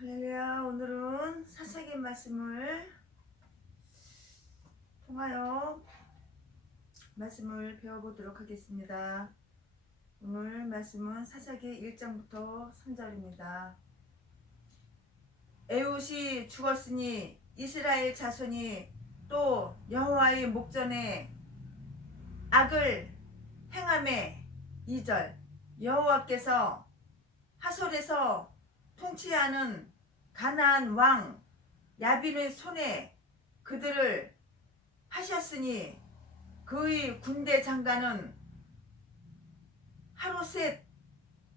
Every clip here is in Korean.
할렐루야. 오늘은 사사기 말씀을 통하여 말씀을 배워보도록 하겠습니다. 오늘 말씀은 사사기 1장부터 3절입니다. 에훗이 죽었으니 이스라엘 자손이 또 여호와의 목전에 악을 행하매 2절 여호와께서 하솔에서 통치하는 가나안 왕 야빈의 손에 그들을 하셨으니 그의 군대 장관은 하로셋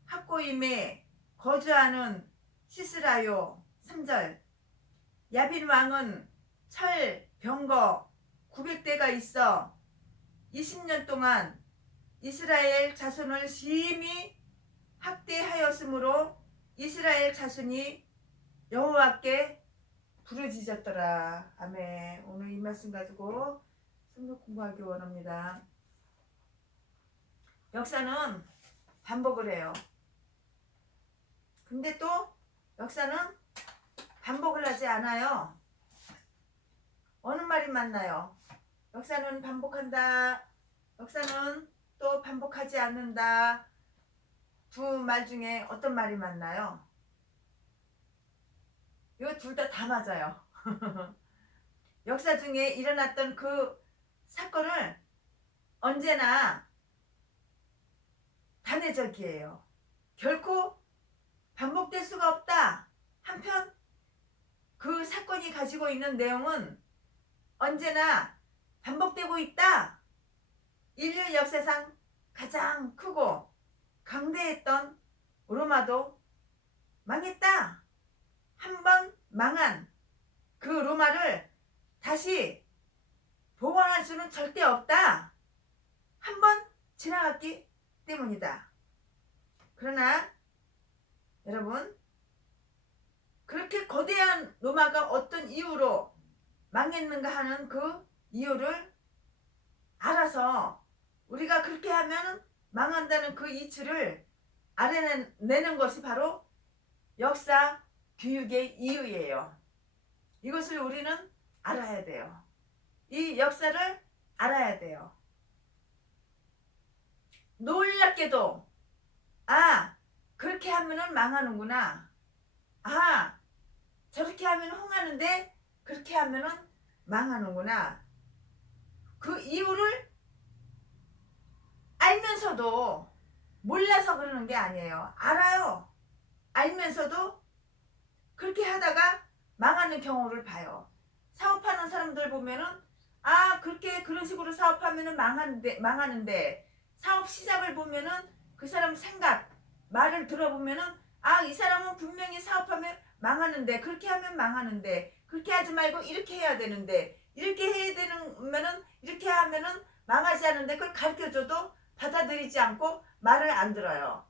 학고임에 거주하는 시스라요. 3절 야빈 왕은 철 병거 900대가 있어 20년 동안 이스라엘 자손을 심히 학대하였으므로 이스라엘 자손이 여호와께 부르짖었더라. 아멘. 오늘 이 말씀 가지고 성경 공부하기 원합니다. 역사는 반복을 해요. 근데 또 역사는 반복을 하지 않아요. 어느 말이 맞나요? 역사는 반복한다. 역사는 또 반복하지 않는다. 두 말 중에 어떤 말이 맞나요? 이거 둘 다 맞아요. 역사 중에 일어났던 그 사건을 언제나 단회적이에요. 결코 반복될 수가 없다. 한편 그 사건이 가지고 있는 내용은 언제나 반복되고 있다. 인류 역사상 가장 크고 강대했던 로마도 망했다. 한 번 망한 그 로마를 다시 복원할 수는 절대 없다. 한 번 지나갔기 때문이다. 그러나 여러분, 그렇게 거대한 로마가 어떤 이유로 망했는가 하는 그 이유를 알아서 우리가 그렇게 하면 망한다는 그 이치를 알아내는 것이 바로 역사 교육의 이유예요. 이것을 우리는 알아야 돼요. 이 역사를 알아야 돼요. 놀랍게도 그렇게 하면은 망하는구나. 저렇게 하면 흥하는데 그렇게 하면은 망하는구나. 그 이유를 알면서도 몰라서 그러는 게 아니에요. 알아요. 알면서도 그렇게 하다가 망하는 경우를 봐요. 사업하는 사람들 보면은 그렇게 그런 식으로 사업하면은 망하는데 사업 시작을 보면은 그 사람 생각 말을 들어보면은 이 사람은 분명히 사업하면 망하는데 그렇게 하면 망하는데 그렇게 하지 말고 이렇게 해야 되는데 이렇게 해야 되면은 이렇게 하면은 망하지 않는데 그걸 가르쳐줘도 받아들이지 않고 말을 안 들어요.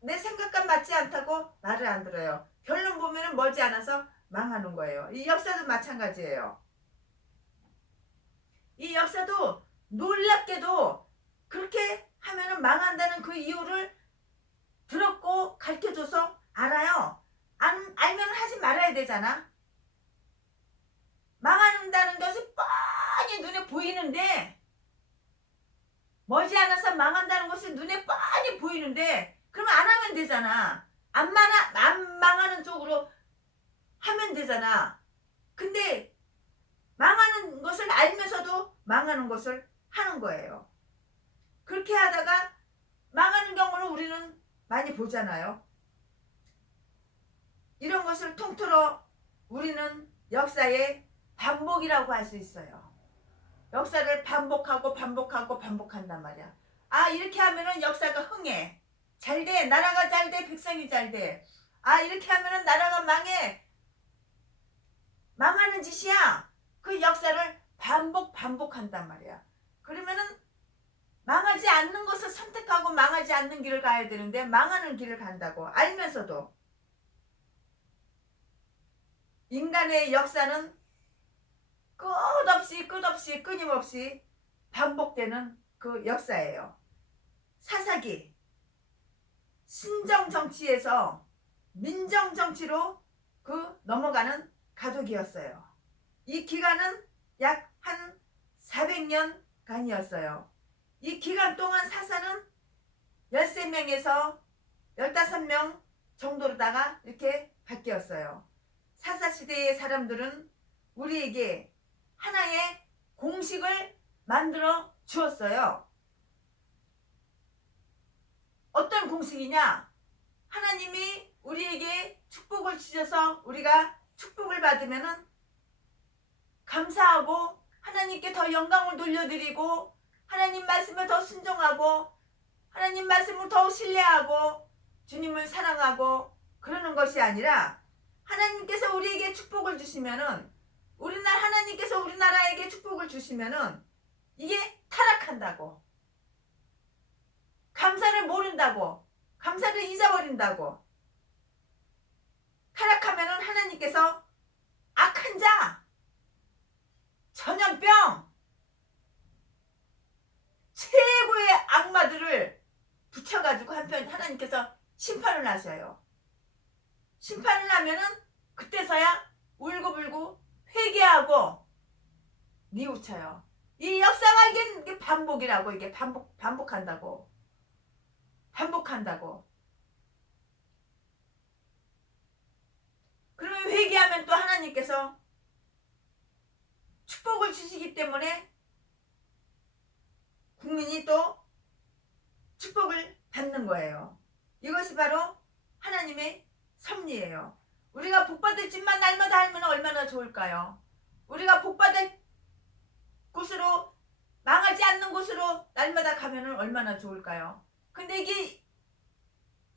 내 생각과 맞지 않다고 말을 안 들어요. 결론 보면은 멀지 않아서 망하는 거예요. 이 역사도 마찬가지예요. 이 역사도 놀랍게도 그렇게 하면은 망한다는 그 이유를 들었고 가르쳐줘서 알아요. 알면 하지 말아야 되잖아. 망한다는 것이 뻔히 눈에 보이는데 머지않아서 망한다는 것이 눈에 뻔히 보이는데 그러면 안 하면 되잖아. 안 망하는 쪽으로 하면 되잖아. 근데 망하는 것을 알면서도 망하는 것을 하는 거예요. 그렇게 하다가 망하는 경우를 우리는 많이 보잖아요. 이런 것을 통틀어 우리는 역사의 반복이라고 할 수 있어요. 역사를 반복한단 말이야. 이렇게 하면은 역사가 흥해. 잘 돼. 나라가 잘 돼. 백성이 잘 돼. 이렇게 하면은 나라가 망해. 망하는 짓이야. 그 역사를 반복한단 말이야. 그러면은 망하지 않는 것을 선택하고 망하지 않는 길을 가야 되는데 망하는 길을 간다고 알면서도 인간의 역사는 끝없이 끊임없이 반복되는 그 역사예요. 사사기 신정 정치에서 민정정치로 넘어가는 가족이었어요. 이 기간은 약 한 400년간이었어요. 이 기간 동안 사사는 13명에서 15명 정도로다가 이렇게 바뀌었어요. 사사시대의 사람들은 우리에게 하나의 공식을 만들어 주었어요. 어떤 공식이냐? 하나님이 우리에게 축복을 주셔서 우리가 축복을 받으면은 감사하고 하나님께 더 영광을 돌려드리고 하나님 말씀에 더 순종하고 하나님 말씀을 더 신뢰하고 주님을 사랑하고 그러는 것이 아니라 하나님께서 우리에게 축복을 주시면은 하나님께서 우리나라에게 축복을 주시면은 이게 타락한다고, 감사를 모른다고, 감사를 잊어버린다고, 타락하면은 하나님께서 악한 자, 전염병, 최고의 악마들을 붙여가지고 한편 하나님께서 심판을 하셔요. 심판을 하면은 그때서야 울고불고 회개하고 뉘우쳐요. 이 역사가 이게 반복이라고, 이게 반복한다고. 그러면 회개하면 또 하나님께서 축복을 주시기 때문에 국민이 또 축복을 받는 거예요. 이것이 바로 하나님의 섭리예요. 우리가 복받을 집만 날마다 하면 얼마나 좋을까요? 우리가 복받을 곳으로, 망하지 않는 곳으로 날마다 가면 얼마나 좋을까요? 근데 이게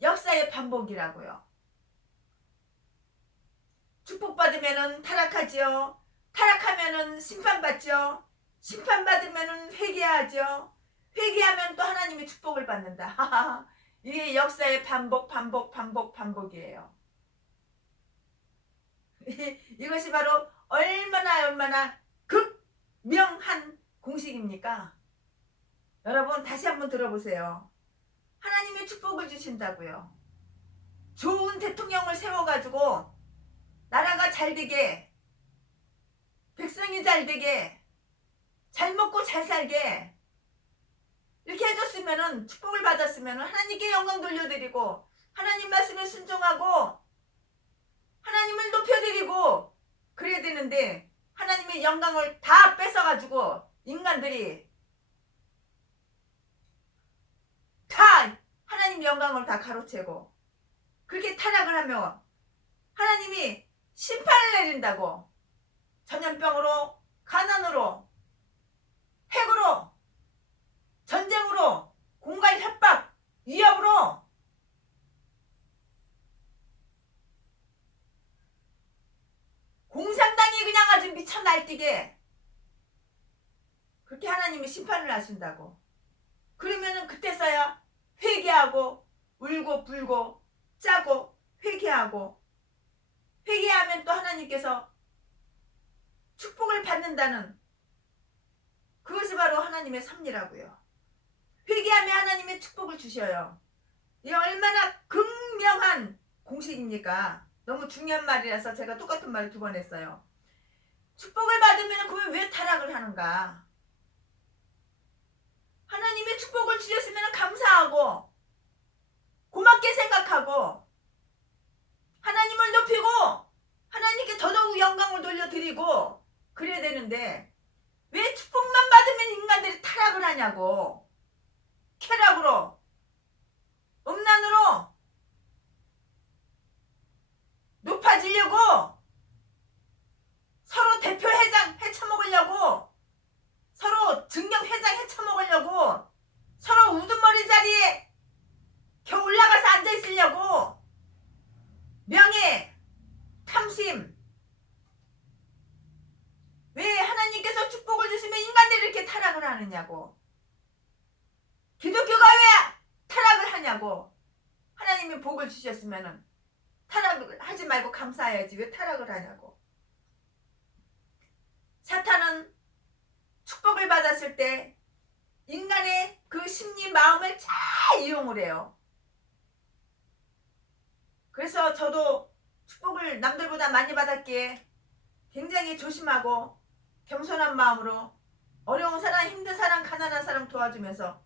역사의 반복이라고요. 축복받으면 타락하지요. 타락하면 심판받죠. 심판받으면 회개하죠. 회개하면 또 하나님의 축복을 받는다. 이게 역사의 반복이에요. 이것이 바로 얼마나 극명한 공식입니까? 여러분 다시 한번 들어보세요. 하나님의 축복을 주신다고요. 좋은 대통령을 세워가지고 나라가 잘되게, 백성이 잘되게, 잘 먹고 잘 살게 이렇게 해줬으면은, 축복을 받았으면은 하나님께 영광 돌려드리고 하나님 말씀에 순종하고 하나님을 높여드리고 그래야 되는데, 하나님의 영광을 다 뺏어가지고 인간들이 다 하나님 영광을 다 가로채고 그렇게 타락을 하면 하나님이 심판을 내린다고. 전염병으로, 가난으로, 핵으로, 전쟁으로, 공갈 협박, 위협으로 공산당이 그냥 아주 미쳐 날뛰게 그렇게 하나님이 심판을 하신다고. 그러면은 그때서야 회개하고 울고 불고 짜고 회개하면 또 하나님께서 축복을 받는다는, 그것이 바로 하나님의 섭리라고요. 회개하면 하나님의 축복을 주셔요. 이게 얼마나 극명한 공식입니까? 너무 중요한 말이라서 제가 똑같은 말을 2번 했어요. 축복을 받으면 그러면 왜 타락을 하는가? 하나님의 축복을 주셨으면 감사하고 고맙게 생각하고 하나님을 높이고 하나님께 더더욱 영광을 돌려드리고 그래야 되는데, 왜 축복만 받으면 인간들이 타락을 하냐고. 쾌락으로, 음란으로 높아지려고, 서로 대표 회장 헤쳐먹으려고, 서로 증명 회장 헤쳐먹으려고, 서로 우두머리 자리에 겨우 올라가서 앉아있으려고, 명예, 탐심. 왜 하나님께서 축복을 주시면 인간들이 이렇게 타락을 하느냐고. 기독교가 왜 타락을 하냐고. 하나님이 복을 주셨으면 타락을 하지 말고 감사해야지 왜 타락을 하냐고. 사탄은 축복을 받았을 때 인간의 그 심리 마음을 잘 이용을 해요. 그래서 저도 축복을 남들보다 많이 받았기에 굉장히 조심하고 겸손한 마음으로 어려운 사람, 힘든 사람, 가난한 사람 도와주면서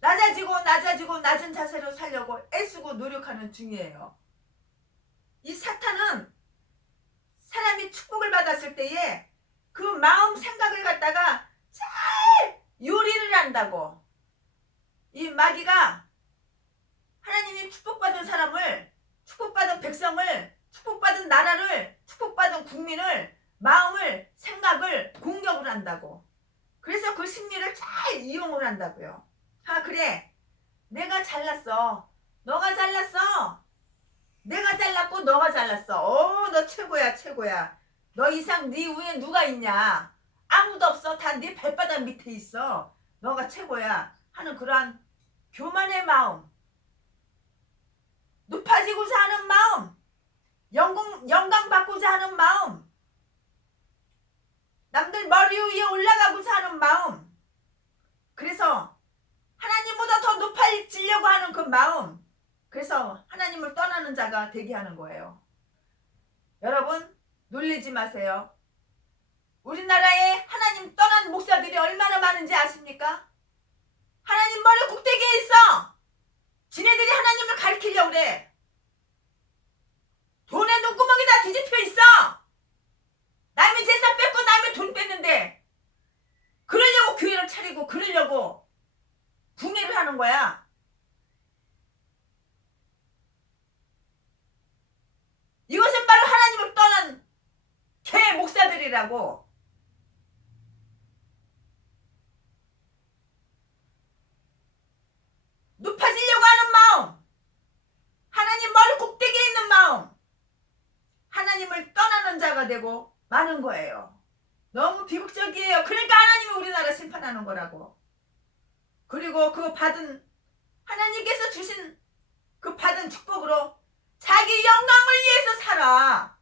낮아지고 낮은 자세로 살려고 애쓰고 노력하는 중이에요. 이 사탄은 사람이 축복을 받았을 때에 그 마음 생각을 갖다가 잘 요리를 한다고. 이 마귀가 하나님이 축복받은 사람을, 축복받은 백성을, 축복받은 나라를, 축복받은 국민을, 마음을, 생각을 공격을 한다고. 그래서 그 심리를 잘 이용을 한다고요. 아, 그래, 내가 잘났어, 너가 잘났어, 내가 잘났고 너가 잘났어, 너 최고야 최고야, 너 이상 네 위에 누가 있냐, 아무도 없어, 다 네 발바닥 밑에 있어, 너가 최고야 하는 그러한 교만의 마음, 높아지고자 하는 마음, 영광 받고자 하는 마음, 남들 머리 위에 올라가고자 하는 마음, 그래서 하나님보다 더 높아지려고 하는 그 마음, 그래서 하나님을 떠나는 자가 되게 하는 거예요. 여러분, 놀리지 마세요. 우리나라에 하나님 떠난 목사들이 얼마나 많은지 아십니까? 하나님 머리 꼭대기에 있어. 지네들이 하나님을 가리키려고 그래. 돈에 눈구멍이 다 뒤집혀 있어. 남의 재산 뺏고 남의 돈 뺐는데 그러려고 교회를 차리고 그러려고 궁예를 하는 거야. 이것은 바로 하나님을 떠난 개 목사들이라고. 높아지려고 하는 마음, 하나님 머리 꼭대기에 있는 마음, 하나님을 떠나는 자가 되고 마는 거예요. 너무 비극적이에요. 그러니까 하나님이 우리나라 심판하는 거라고. 그리고 그 받은, 하나님께서 주신 그 받은 축복으로 자기 영광을 위해서 살아.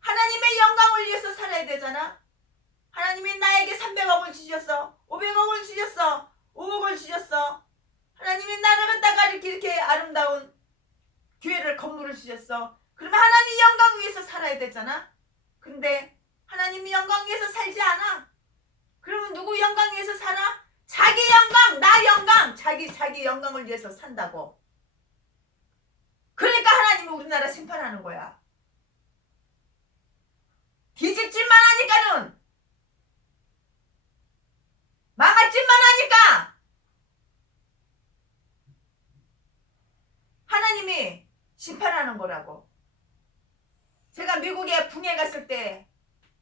하나님의 영광을 위해서 살아야 되잖아. 하나님이 나에게 300억을 주셨어, 500억을 주셨어, 5억을 주셨어. 하나님이 나를 갖다가 이렇게 아름다운 교회를, 건물을 주셨어. 그러면 하나님 영광 위해서 살아야 되잖아. 근데 하나님이 영광 위해서 살지 않아. 그러면 누구 영광 위해서 살아? 자기 영광, 나 영광, 자기 영광을 위해서 산다고. 그러니까 하나님이 우리나라 심판하는 거야. 뒤질 짓만 하니까는, 망할 짓만 하니까 하나님이 심판하는 거라고. 제가 미국에 붕해 갔을 때,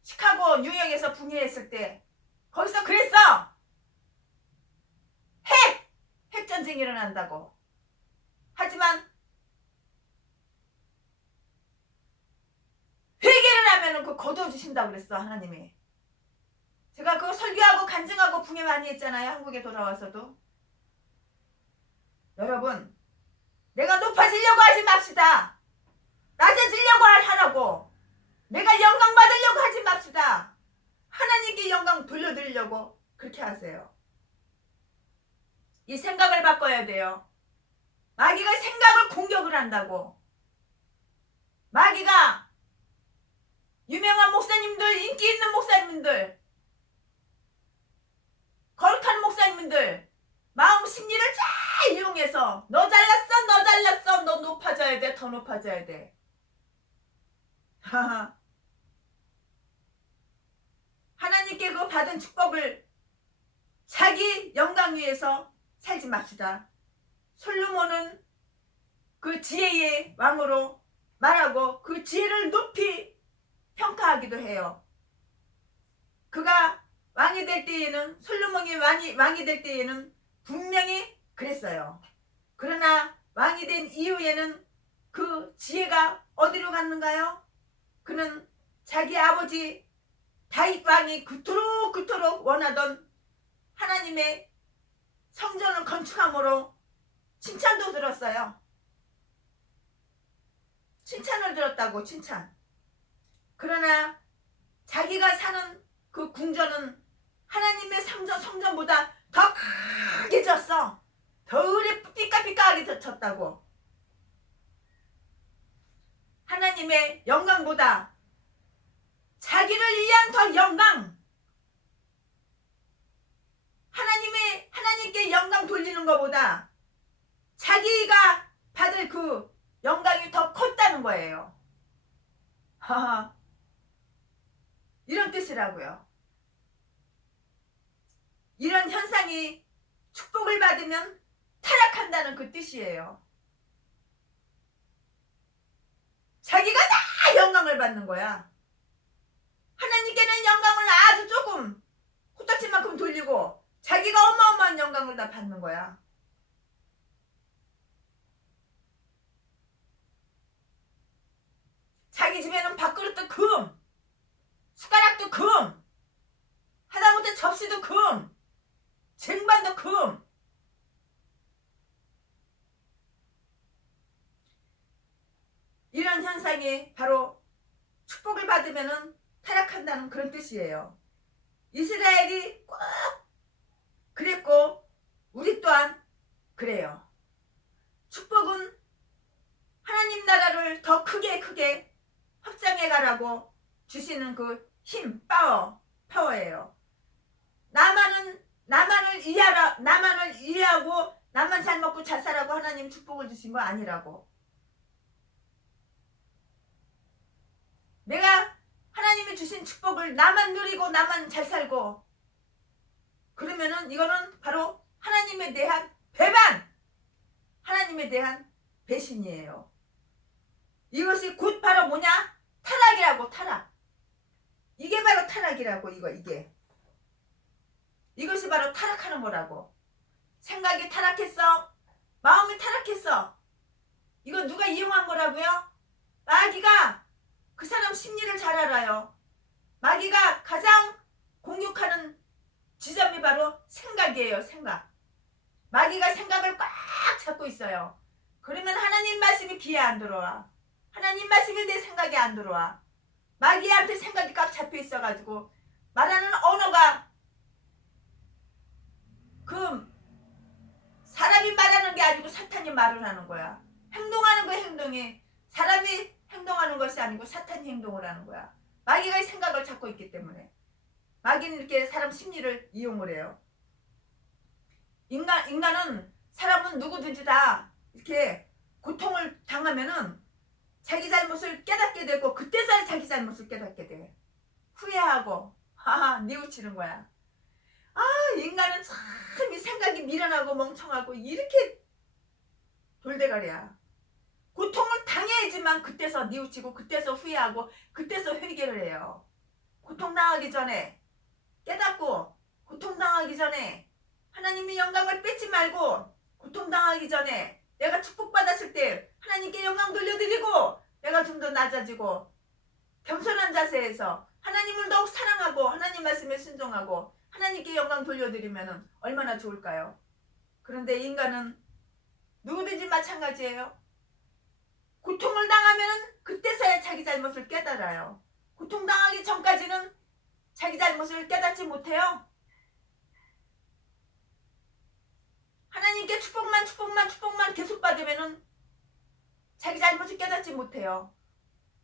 시카고, 뉴욕에서 붕해했을 때 거기서 그랬어. 핵전쟁이 일어난다고. 하지만 회개를 하면은 그 거둬주신다고 그랬어, 하나님이. 제가 그거 설교하고 간증하고 붕해 많이 했잖아요, 한국에 돌아와서도. 여러분, 내가 높아지려고 하지 맙시다. 낮아지려고 하라고. 내가 영광 받으려고 하지 맙시다. 하나님께 영광 돌려드리려고 그렇게 하세요. 이 생각을 바꿔야 돼요. 마귀가 생각을 공격을 한다고. 마귀가 유명한 목사님들, 인기 있는 목사님들, 거룩한 목사님들 마음 심리를 잘 이용해서 너 잘났어, 너 잘났어, 너 높아져야 돼, 더 높아져야 돼. 하나님께 그 받은 축복을 자기 영광 위해서 살지 맙시다. 솔로몬은 그 지혜의 왕으로 말하고 그 지혜를 높이 평가하기도 해요. 그가 왕이 될 때에는, 솔로몬이 왕이 될 때에는 분명히 그랬어요. 그러나 왕이 된 이후에는 그 지혜가 어디로 갔는가요? 그는 자기 아버지 다윗 왕이 그토록 원하던 하나님의 성전을 건축함으로 칭찬도 들었어요. 칭찬을 들었다고, 칭찬. 그러나 자기가 사는 그 궁전은 하나님의 성전보다 더 크게 졌어. 더 을에 삐까삐까하게 졌다고. 하나님의 영광보다 자기를 위한 더 영광, 하나님께 영광 돌리는 것보다 자기가 받을 그 영광이 더 컸다는 거예요. 이런 뜻이라고요. 이런 현상이 축복을 받으면 타락한다는 그 뜻이에요. 자기가 다 영광을 받는 거야. 하나님께는 영광을 아주 조금 코딱지만큼 돌리고 자기가 어마어마한 영광을 다 받는 거야. 자기 집에는 밥그릇도 금, 숟가락도 금, 하다못해 접시도 금, 쟁반도 금. 이런 현상이 바로 축복을 받으면 타락한다는 그런 뜻이에요. 이스라엘이 꼭 그랬고 우리 또한 그래요. 축복은 하나님 나라를 더 크게 확장해 가라고 주시는 그 힘, 파워예요. 나만을 이해하고 나만 잘 먹고 잘 살라고 하나님 축복을 주신 거 아니라고. 내가 하나님이 주신 축복을 나만 누리고 나만 잘 살고 그러면은 이거는 바로 하나님에 대한 배반, 하나님에 대한 배신이에요. 이것이 곧 바로 뭐냐? 타락이라고. 타락. 이게 바로 타락이라고. 이것이 바로 타락하는 거라고. 생각이 타락했어. 마음이 타락했어. 이거 누가 이용한 거라고요? 마귀가 그 사람 심리를 잘 알아요. 마귀가 가장 공격하는 지점이 바로 생각이에요. 생각. 마귀가 생각을 꽉 잡고 있어요. 그러면 하나님 말씀이 귀에 안 들어와. 하나님 말씀이 내 생각에 안 들어와. 마귀한테 생각이 꽉 잡혀 있어가지고 말하는 언어가 그 사람이 말하는 게 아니고 사탄이 말을 하는 거야. 행동하는 거 행동이 사람이 행동하는 것이 아니고 사탄이 행동을 하는 거야. 마귀가 생각을 잡고 있기 때문에. 마귀는 이렇게 사람 심리를 이용을 해요. 인간은 사람은 누구든지 다 이렇게 고통을 당하면은 자기 잘못을 깨닫게 되고 그때서야 자기 잘못을 깨닫게 돼. 후회하고 뉘우치는 거야. 인간은 참 이 생각이 미련하고 멍청하고 이렇게 돌대가리야. 고통을 당해야지만 그때서 뉘우치고 그때서 후회하고 그때서 회개를 해요. 고통당하기 전에 깨닫고 고통당하기 전에 하나님의 영광을 뺏지 말고 고통당하기 전에 내가 축복받았을 때 하나님께 영광 돌려드리고 내가 좀 더 낮아지고 겸손한 자세에서 하나님을 더욱 사랑하고 하나님 말씀에 순종하고 하나님께 영광 돌려드리면 얼마나 좋을까요? 그런데 인간은 누구든지 마찬가지예요. 고통을 당하면 그때서야 자기 잘못을 깨달아요. 고통당하기 전까지는 자기 잘못을 깨닫지 못해요. 하나님께 축복만 계속 받으면 자기 잘못을 깨닫지 못해요.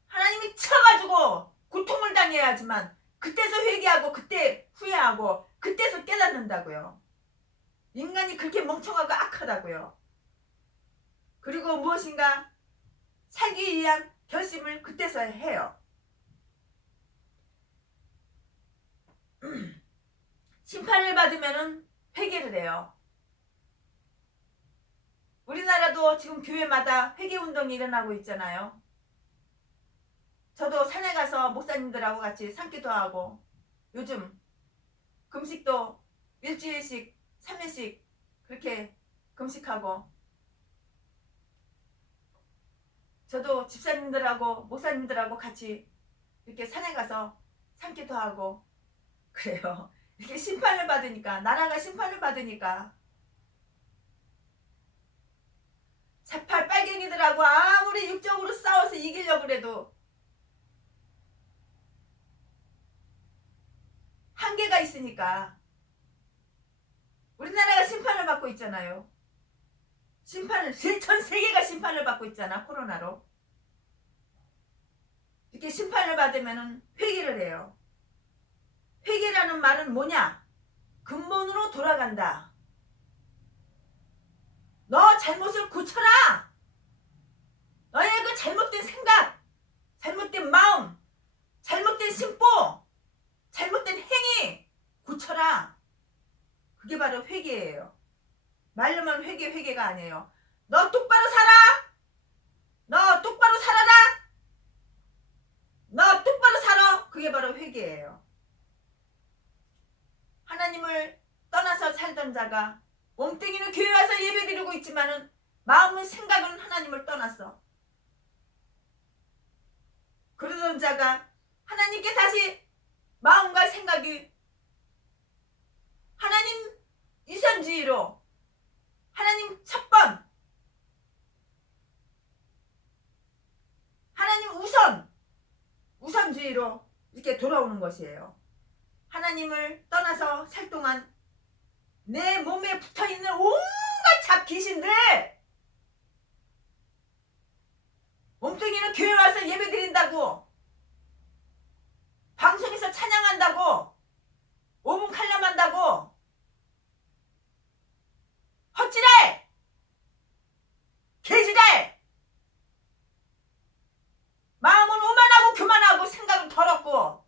하나님이 쳐가지고 고통을 당해야지만 그때서 회개하고 그때 후회하고 그때서 깨닫는다고요. 인간이 그렇게 멍청하고 악하다고요. 그리고 무엇인가 살기 위한 결심을 그때서 해요. 심판을 받으면 회개를 해요. 우리나라도 지금 교회마다 회개운동이 일어나고 있잖아요. 저도 산에 가서 목사님들하고 같이 산기도 하고 요즘 금식도 일주일씩 3일씩 그렇게 금식하고 저도 집사님들하고 목사님들하고 같이 이렇게 산에 가서 산기도 하고 그래요. 이렇게 심판을 받으니까 나라가 심판을 받으니까 자팔 빨갱이들하고 아무리 육적으로 싸워서 이기려고 해도 한계가 있으니까 우리나라가 심판을 받고 있잖아요. 전 세계가 심판을 받고 있잖아, 코로나로. 이렇게 심판을 받으면 회개를 해요. 회개라는 말은 뭐냐? 근본으로 돌아간다. 너 잘못을 고쳐라. 너의 그 잘못된 생각, 잘못된 마음, 잘못된 심보, 잘못된 행위 고쳐라. 그게 바로 회개예요. 말로만 회개가 아니에요. 너 똑바로 살아. 너 똑바로 살아라. 너 똑바로 살아. 그게 바로 회개예요. 하나님을 떠나서 살던 자가 몸뚱이는 교회 와서 예배드리고 있지만은 마음은 생각은 하나님을 떠났어. 그러던 자가 하나님께 다시 마음과 생각이 하나님 이선주의로 하나님 첫번 하나님 우선주의로 이렇게 돌아오는 것이에요. 하나님을 떠나서 살 동안 내 몸에 붙어있는 온갖 잡귀신들, 몸뚱이는 교회 와서 예배 드린다고, 방송에서 찬양한다고, 5분 칼럼한다고, 헛지랄, 개지랄, 마음은 오만하고 교만하고 생각은 더럽고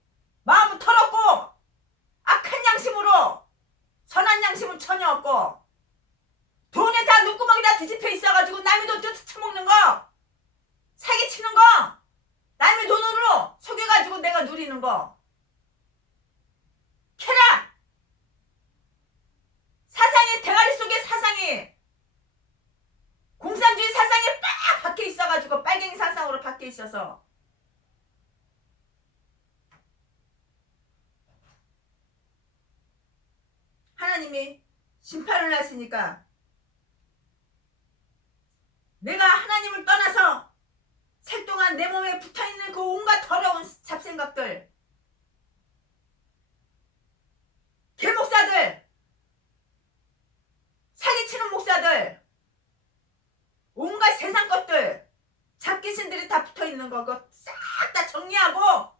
마음은 더럽고 악한 양심으로 선한 양심은 전혀 없고 돈에 다 눈구멍이 다 뒤집혀 있어가지고 남의 돈 뜯어먹는 거, 사기치는 거, 남의 돈으로 속여가지고 내가 누리는 거, 쾌락, 사상의 대가리 속에 사상이 공산주의 사상이 딱 박혀 있어가지고 빨갱이 사상으로 박혀 있어서 하나님이 심판을 하시니까 내가 하나님을 떠나서 살 동안 내 몸에 붙어있는 그 온갖 더러운 잡생각들, 개목사들, 사기치는 목사들, 온갖 세상 것들, 잡귀신들이 다 붙어있는 거 그거 싹 다 정리하고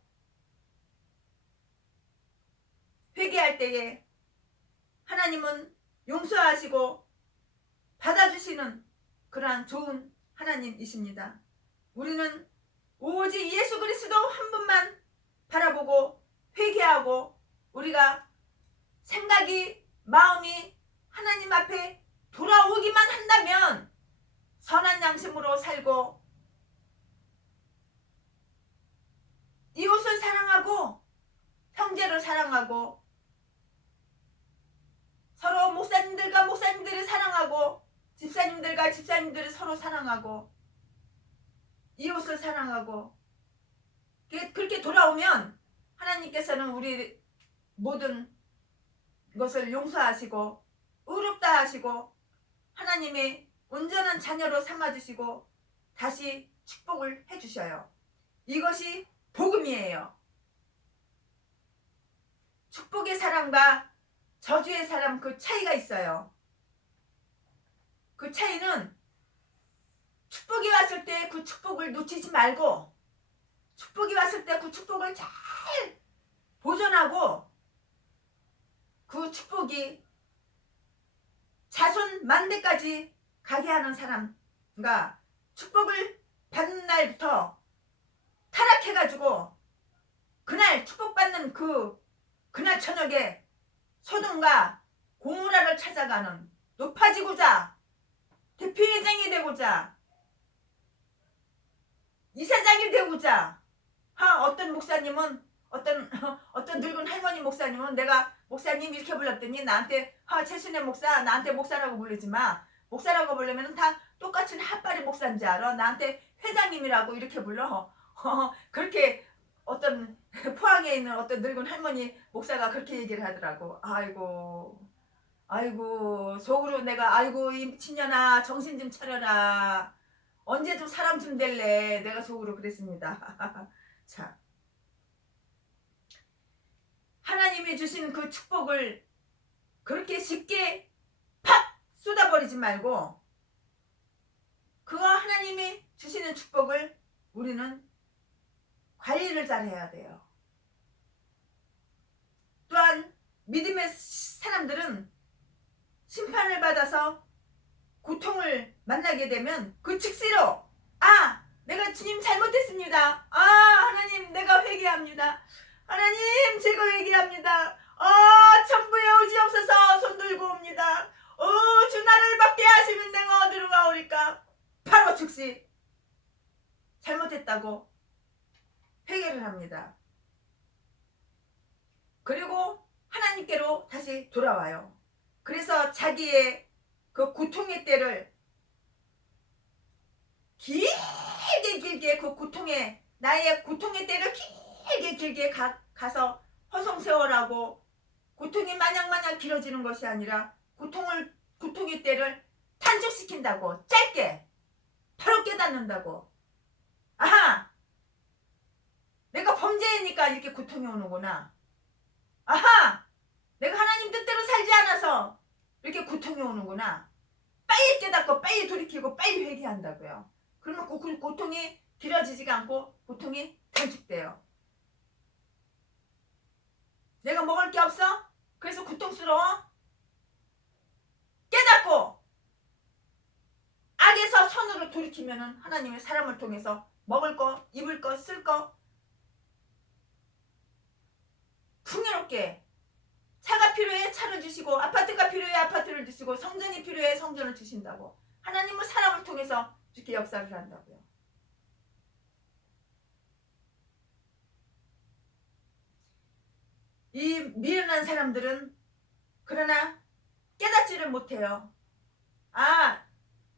회개할 때에 하나님은 용서하시고 받아주시는 그러한 좋은 하나님이십니다. 우리는 오직 예수 그리스도 한 분만 바라보고 회개하고 우리가 생각이 마음이 하나님 앞에 돌아오기만 한다면 선한 양심으로 살고 이웃을 사랑하고 형제를 사랑하고 서로 목사님들과 목사님들을 사랑하고 집사님들과 집사님들을 서로 사랑하고 이웃을 사랑하고 그렇게 돌아오면 하나님께서는 우리 모든 것을 용서하시고 의롭다 하시고 하나님의 온전한 자녀로 삼아주시고 다시 축복을 해주셔요. 이것이 복음이에요. 축복의 사람과 저주의 사람 그 차이가 있어요. 그 차이는 축복이 왔을 때 그 축복을 놓치지 말고 축복이 왔을 때 그 축복을 잘 보존하고 그 축복이 자손 만대까지 가게 하는 사람과 축복을 받는 날부터 타락해가지고 그날 축복받는 그날 저녁에 소돔과 고모라를 찾아가는 높아지고자 대표회장이 되고자 이사장이 되고자 어떤 목사님은 어떤 늙은 할머니 목사님은 내가 목사님 이렇게 불렀더니 나한테 최순애 목사 나한테 목사라고 부르지 마. 목사라고 부르면 다 똑같은 핫바리 목사인 줄 알아. 나한테 회장님이라고 이렇게 불러. 그렇게 어떤 포항에 있는 어떤 늙은 할머니 목사가 그렇게 얘기를 하더라고. 아이고 속으로 내가 아이고 이 미친년아 정신 좀 차려라. 언제 좀 사람 좀 될래. 내가 속으로 그랬습니다. 자, 하나님이 주신 그 축복을 그렇게 쉽게 팍 쏟아버리지 말고 그거 하나님이 주시는 축복을 우리는 관리를 잘 해야 돼요. 또한 믿음의 사람들은 심판을 받아서 고통을 만나게 되면 그 즉시로 내가 주님 잘못했습니다. 하나님 내가 회개합니다. 하나님 제가 회개합니다. 천부에 오지옵소서 손 들고 옵니다. 주 나를 받게 하시면 내가 어디로 가오리까. 바로 즉시 잘못했다고 회개를 합니다. 그리고 하나님께로 다시 돌아와요. 그래서 자기의 그 고통의 때를 길게 그 고통의 나의 고통의 때를 길게 가서 허송세월하고 고통이 마냥 길어지는 것이 아니라 고통의 때를 단축시킨다고. 짧게 바로 깨닫는다고. 내가 범죄니까 이렇게 고통이 오는구나. 내가 하나님 뜻대로 살지 않아서 이렇게 고통이 오는구나. 빨리 깨닫고 빨리 돌이키고 빨리 회개한다고요. 그러면 그 고통이 길어지지가 않고 고통이 단축돼요. 내가 먹을 게 없어? 그래서 고통스러워? 깨닫고 악에서 선으로 돌이키면은 하나님의 사람을 통해서 먹을 거, 입을 거, 쓸 거 풍요롭게, 차가 필요해 차를 주시고, 아파트가 필요해 아파트를 주시고, 성전이 필요해 성전을 주신다고. 하나님은 사람을 통해서 이렇게 역사를 한다고요. 이 미련한 사람들은 그러나 깨닫지를 못해요.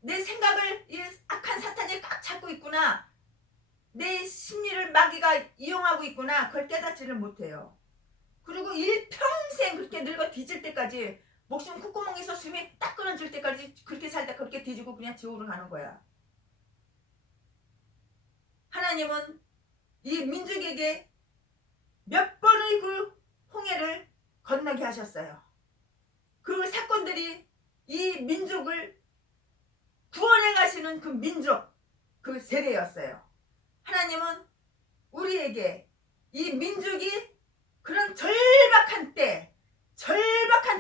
내 생각을 이 악한 사탄이 꽉 잡고 있구나. 내 심리를 마귀가 이용하고 있구나. 그걸 깨닫지를 못해요. 그리고 일평생 그렇게 늙어 뒤질 때까지, 목숨 콧구멍에서 숨이 딱 끊어질 때까지 그렇게 살다 그렇게 뒤지고 그냥 지옥으로 가는 거야. 하나님은 이 민족에게 몇 번의 그 홍해를 건너게 하셨어요. 그 사건들이 이 민족을 구원해 가시는 그 민족, 그 세례였어요. 하나님은 우리에게 이 민족이 그런 절박한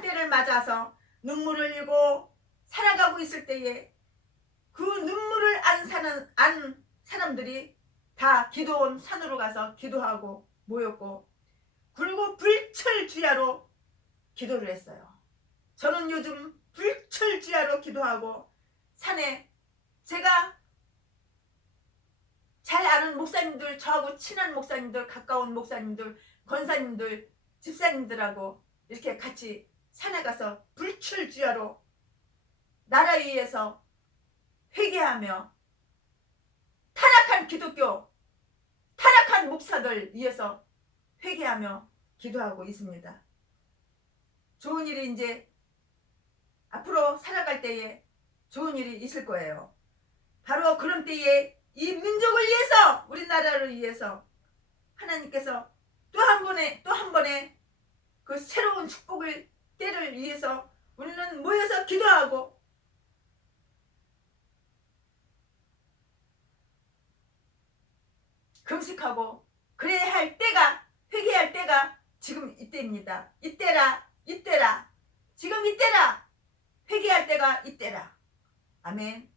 때를 맞아서 눈물을 흘리고 살아가고 있을 때에 그 눈물을 안 사람들이 다 기도원 산으로 가서 기도하고 모였고, 그리고 불철주야로 기도를 했어요. 저는 요즘 불철주야로 기도하고 산에 제가 잘 아는 목사님들, 저하고 친한 목사님들, 가까운 목사님들, 권사님들, 집사님들하고 이렇게 같이 산에 가서 불철주야로 나라 위에서 회개하며 타락한 기독교, 타락한 목사들 위해서 회개하며 기도하고 있습니다. 좋은 일이 이제 앞으로 살아갈 때에 좋은 일이 있을 거예요. 바로 그런 때에 이 민족을 위해서, 우리나라를 위해서 하나님께서 또 한 번의 그 새로운 축복을 때를 위해서 우리는 모여서 기도하고 금식하고 그래야 할 때가, 회개할 때가 지금 이때입니다. 이때라 지금 이때라, 회개할 때가 이때라. 아멘.